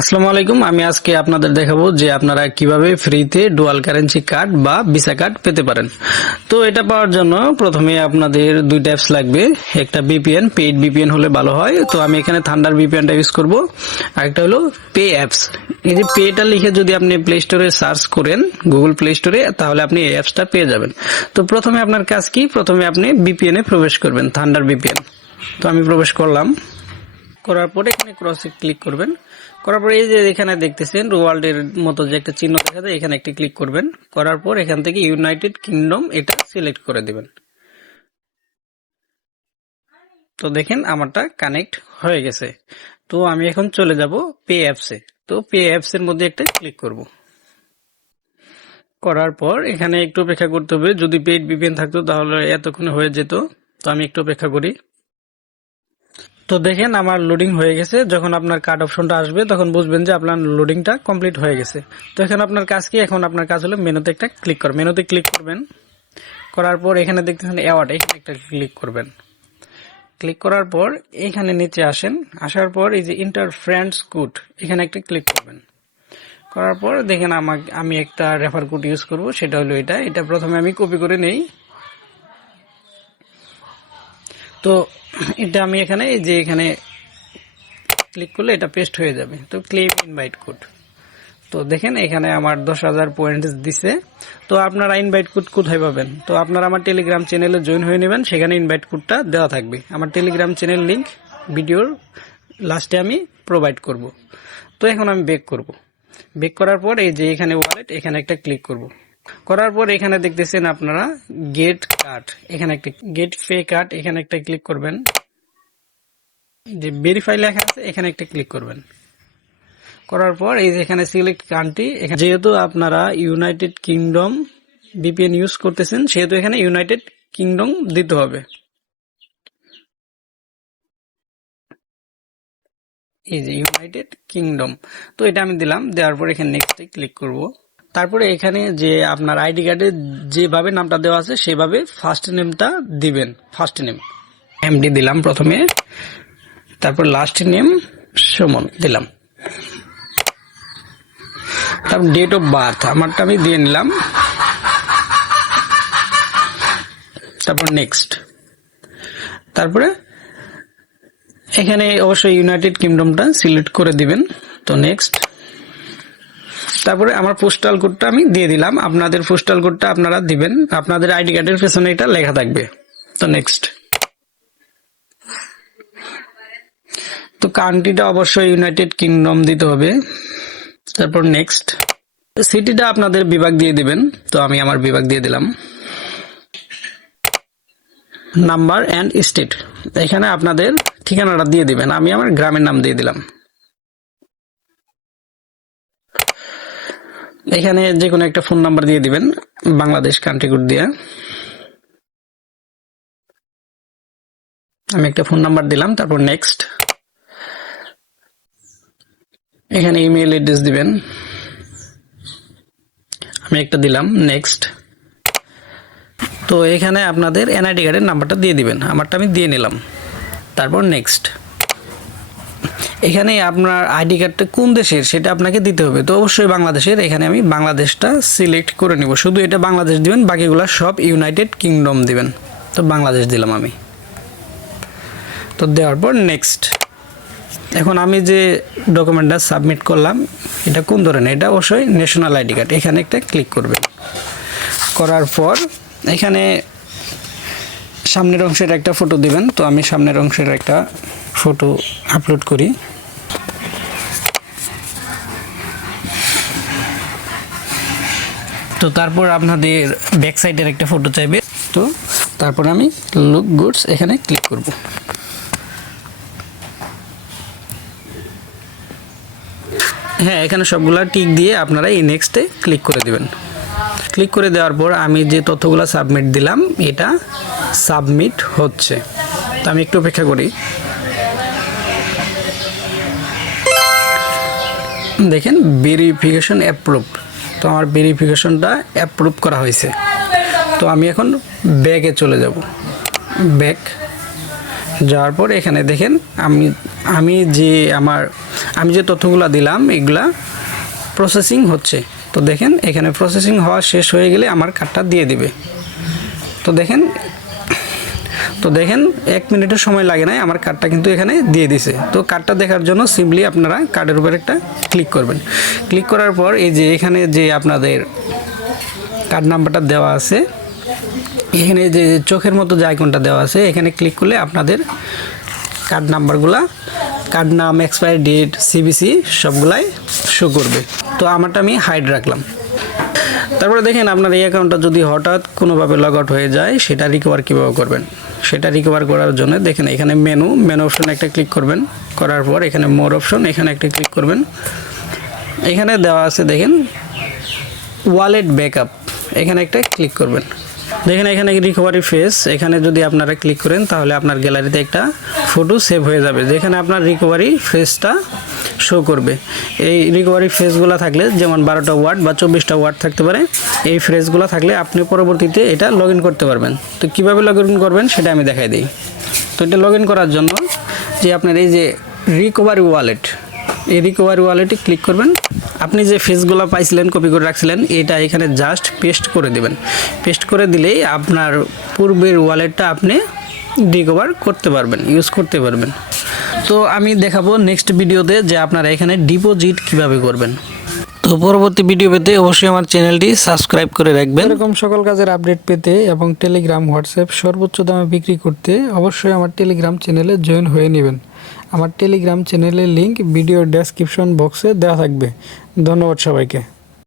আসসালামু আলাইকুম। আমি আজকে আপনাদের দেখাবো যে আপনারা কিভাবে ফ্রিতে ডুয়াল কারেন্সি কার্ড বা ভিসা কার্ড পেতে পারেন। তো এটা পাওয়ার জন্য প্রথমে আপনাদের দুইটা অ্যাপস লাগবে। একটা ভিপিএন, পেইড ভিপিএন হলে ভালো হয়। তো আমি এখানে থান্ডার ভিপিএনটা ইউজ করব। আরেকটা হলো পে অ্যাপস। এই যে পেটা লিখে যদি আপনি প্লে স্টোরে সার্চ করেন, গুগল প্লে স্টোরে, তাহলে আপনি এই অ্যাপসটা পেয়ে যাবেন। তো প্রথমে আপনার কাজ কি? প্রথমে আপনি ভিপিএন এ প্রবেশ করবেন, থান্ডার ভিপিএন। তো আমি প্রবেশ করলাম। করার পরে এখানে ক্রসে ক্লিক করবেন। করার পরে এই যে এখানে দেখতেছেন ওয়ার্ল্ড এর মতো যে একটা চিহ্ন দেখা যায়, এখানে একটি ক্লিক করবেন। করার পর এখান থেকে ইউনাইটেড কিংডম এটা সিলেক্ট করে দিবেন। তো দেখেন আমারটা কানেক্ট হয়ে গেছে। তো আমি এখন চলে যাব পে অ্যাপসে। তো পে অ্যাপস এর মধ্যে একটা ক্লিক করব। করার পর এখানে একটু অপেক্ষা করতে হবে। যদি পেইড ভিপিএন থাকতো তাহলে এতক্ষণে হয়ে যেত। তো আমি একটু অপেক্ষা করি। তো দেখেন আমার লোডিং হয়ে গেছে। যখন আপনার কার্ড অপশনটা আসবে তখন বুঝবেন যে আপনার লোডিংটা কমপ্লিট হয়ে গেছে। তো এখন আপনার কাজ কি? এখন আপনার কাজ হলো মেনুতে একটা ক্লিক কর। মেনুতে ক্লিক করবেন। করার পর এখানে দেখতেছেন অ্যাওয়ার্ড, এখানে একটা ক্লিক করবেন। ক্লিক করার পর এখানে নিচে আসেন। আসার পর এই যে ইন্টার ফ্রেন্ডস কোড, এখানে একটা ক্লিক করবেন। করার পর দেখেন আমি একটা রেফার কোড ইউজ করব, সেটা হলো এটা প্রথমে আমি কপি করে নেই। তো এটা আমি এখানে এই যে এখানে ক্লিক করলে এটা পেস্ট হয়ে যাবে। তো ক্লেম ইনভাইট কোড। তো দেখেন এখানে আমার 10,000 পয়েন্ট দিছে। তো আপনারা ইনভাইট কোড কোথায় পাবেন? তো আপনারা আমার টেলিগ্রাম চ্যানেলে জয়েন হয়ে নেবেন, সেখানে ইনভাইট কোডটা দেওয়া থাকবে। আমার টেলিগ্রাম চ্যানেল লিংক ভিডিওর লাস্টে আমি প্রোভাইড করব। তো এখন আমি বেক করব। বেক করার পর এই যে এখানে ওয়ালেট, এখানে একটা ক্লিক করব। করার পর এখানে দেখতেছেন আপনারা গেট কার্ড, এখানে একটা গেট পে কার্ড, এখানে একটা ক্লিক করবেন। যে ভেরিফাই লেখা আছে এখানে একটা ক্লিক করবেন। করার পর এই যে এখানে সিলেক্ট কান্ট্রি, যেহেতু আপনারা ইউনাইটেড কিংডম ভিপিএন ইউজ করতেছেন সেহেতু এখানে ইউনাইটেড কিংডম দিতে হবে। এই যে ইউনাইটেড কিংডম, তো এটা আমি দিলাম। দেওয়ার পর এখানে নেক্সটে ক্লিক করব। তারপরে এখানে যে আপনার আইডি কার্ডে যেভাবে নামটা দেওয়া আছে সেভাবে ফার্স্ট নেমটা দিবেন। ফার্স্ট নেম এমডি দিলাম প্রথমে, তারপর লাস্ট নেম সুমন দিলাম। তারপর ডেট অফ বার্থ আমারটা আমি দিয়ে নিলাম। তারপর নেক্সট। তারপরে এখানে অবশ্যই ইউনাইটেড কিংডমটা সিলেক্ট করে দিবেন। তো নেক্সট। তারপরে আমার পোস্টাল কোডটা আমি দিয়ে দিলাম। আপনাদের পোস্টাল কোডটা আপনারা দিবেন, আপনাদের আইডি কার্ডের পেছনে এটা লেখা থাকবে। তো নেক্সট। তো কান্ট্রিটা অবশ্যই ইউনাইটেড কিংডম দিতে হবে। তারপর নেক্সট। সিটিটা আপনাদের বিভাগ দিয়ে দিবেন। তো আমি আমার বিভাগ দিয়ে দিলাম। নাম্বার এন্ড স্টেট, এখানে আপনাদের ঠিকানাটা দিয়ে দিবেন। আমি আমার গ্রামের নাম দিয়ে দিলাম। এখানে যে কোনো একটা ফোন নাম্বার দিয়ে দিবেন, বাংলাদেশ কান্ট্রি কোড দিয়ে। আমি একটা ফোন নাম্বার দিলাম। তারপর নেক্সট। এখানে ইমেল অ্যাড্রেস দিবেন, আমি একটা দিলাম। নেক্সট। তো এখানে আপনাদের এনআইডি কার্ডের নাম্বারটা দিয়ে দিবেন, আমারটা আমি দিয়ে নিলাম। তারপর নেক্সট। এখানে আপনার আইডি কার্ডটা কোন দেশের সেটা আপনাকে দিতে হবে। তো অবশ্যই বাংলাদেশের, এখানে আমি বাংলাদেশটা সিলেক্ট করে নিব। শুধু এটা বাংলাদেশ দিবেন, বাকিগুলো সব ইউনাইটেড কিংডম দিবেন। তো বাংলাদেশ দিলাম আমি। তো দেওয়ার পর নেক্সট। এখন আমি যে ডকুমেন্টটা সাবমিট করলাম এটা কোন ধরনের? এটা অবশ্যই ন্যাশনাল আইডি কার্ড, এখানে একটা ক্লিক করবেন। করার পর এখানে সামনের অংশের একটা ফটো দিবেন। তো আমি সামনের অংশের একটা ফটো আপলোড করি। তো তারপর আপনাদের ব্যাক সাইডের একটা ফটো চাইবে। তো তারপর আমি লুক গুডস এখানে ক্লিক করব। হ্যাঁ, এখানে সবগুলা টিক দিয়ে আপনারা এই নেক্সটে ক্লিক করে দিবেন। ক্লিক করে দেওয়ার পর আমি যে তথ্যগুলো সাবমিট দিলাম এটা সাবমিট হচ্ছে। তো আমি একটু অপেক্ষা করি। দেখেন ভেরিফিকেশন অ্যাপ্রুভড। তো আমার ভেরিফিকেশনটা অ্যাপ্রুভ করা হয়েছে। তো আমি এখন ব্যাকে চলে যাব। ব্যাক যাওয়ার পর এখানে দেখেন আমি যে আমার আমি যে তথ্যগুলো দিলাম এগুলা প্রসেসিং হচ্ছে। তো দেখেন এখানে প্রসেসিং হওয়া শেষ হয়ে গেলে আমার কার্ডটা দিয়ে দিবে। তো দেখেন 1 মিনিটের সময় লাগে নাই, আমার কার্ডটা কিন্তু এখানে দিয়ে দিছে। তো কার্ডটা দেখার জন্য সিম্পলি আপনারা কার্ডের উপর একটা ক্লিক করবেন। ক্লিক করার পর এই যে এখানে যে আপনাদের কার্ড নাম্বারটা দেওয়া আছে, এখানে যে চোখের মতো যে আইকনটা দেওয়া আছে এখানে ক্লিক করলে আপনাদের কার্ড নাম্বারগুলা, কার্ড নাম, এক্সপায়ারি ডেট, সিবিসি সবগুলাই শো করবে। তো আমারটা আমি হাইড রাখলাম। তারপরে দেখেন আপনার এই অ্যাকাউন্টটা যদি হঠাৎ কোনোভাবে লগ আউট হয়ে যায় সেটা রিকভার কীভাবে করবেন। সেটা রিকভার করার জন্য দেখেন এখানে মেনু অপশন একটা ক্লিক করবেন। করার পর এখানে মোর অপশন, এখানে একটা ক্লিক করবেন। এখানে দেওয়া আছে দেখেন ওয়ালেট ব্যাকআপ, এখানে একটা ক্লিক করবেন। দেখেন এখানে রিকভারি ফেস, এখানে যদি আপনারা ক্লিক করেন তাহলে আপনার গ্যালারিতে একটা ফটো সেভ হয়ে যাবে, যেখানে আপনার রিকভারি ফেসটা শো করবে। এই রিকভারি ফেসগুলো থাকলে যেমন 12টা ওয়ার্ড বা 24টা ওয়ার্ড থাকতে পারে, এই ফ্রেজগুলো থাকলে আপনি পরবর্তীতে এটা লগ ইন করতে পারবেন। তো কীভাবে লগ ইন করবেন সেটা আমি দেখাই দিই। তো এটা লগ ইন করার জন্য যে আপনার এই যে রিকভারি ওয়ালেট, এই রিকভারি ওয়ালেটে ক্লিক করবেন। আপনি যে ফেসগুলো পাইছিলেন, কপি করে রাখছিলেন, এটা এখানে জাস্ট পেস্ট করে দেবেন। পেস্ট করে দিলেই আপনার পূর্বের ওয়ালেটটা আপনি রিকভার করতে পারবেন, ইউজ করতে পারবেন। তো আমি দেখাবো নেক্সট ভিডিওতে যে আপনারা এখানে ডিপোজিট কিভাবে করবেন। তো পরবর্তী ভিডিও পেতে অবশ্যই আমার চ্যানেলটি সাবস্ক্রাইব করে রাখবেন। এরকম সকল কাজের আপডেট পেতে এবং টেলিগ্রাম, হোয়াটসঅ্যাপ সর্বোচ্চ দামে বিক্রি করতে অবশ্যই আমার টেলিগ্রাম চ্যানেলে জয়েন হয়ে নেবেন। আমার টেলিগ্রাম চ্যানেলের লিংক ভিডিও ডেসক্রিপশন বক্সে দেওয়া থাকবে। ধন্যবাদ সবাইকে।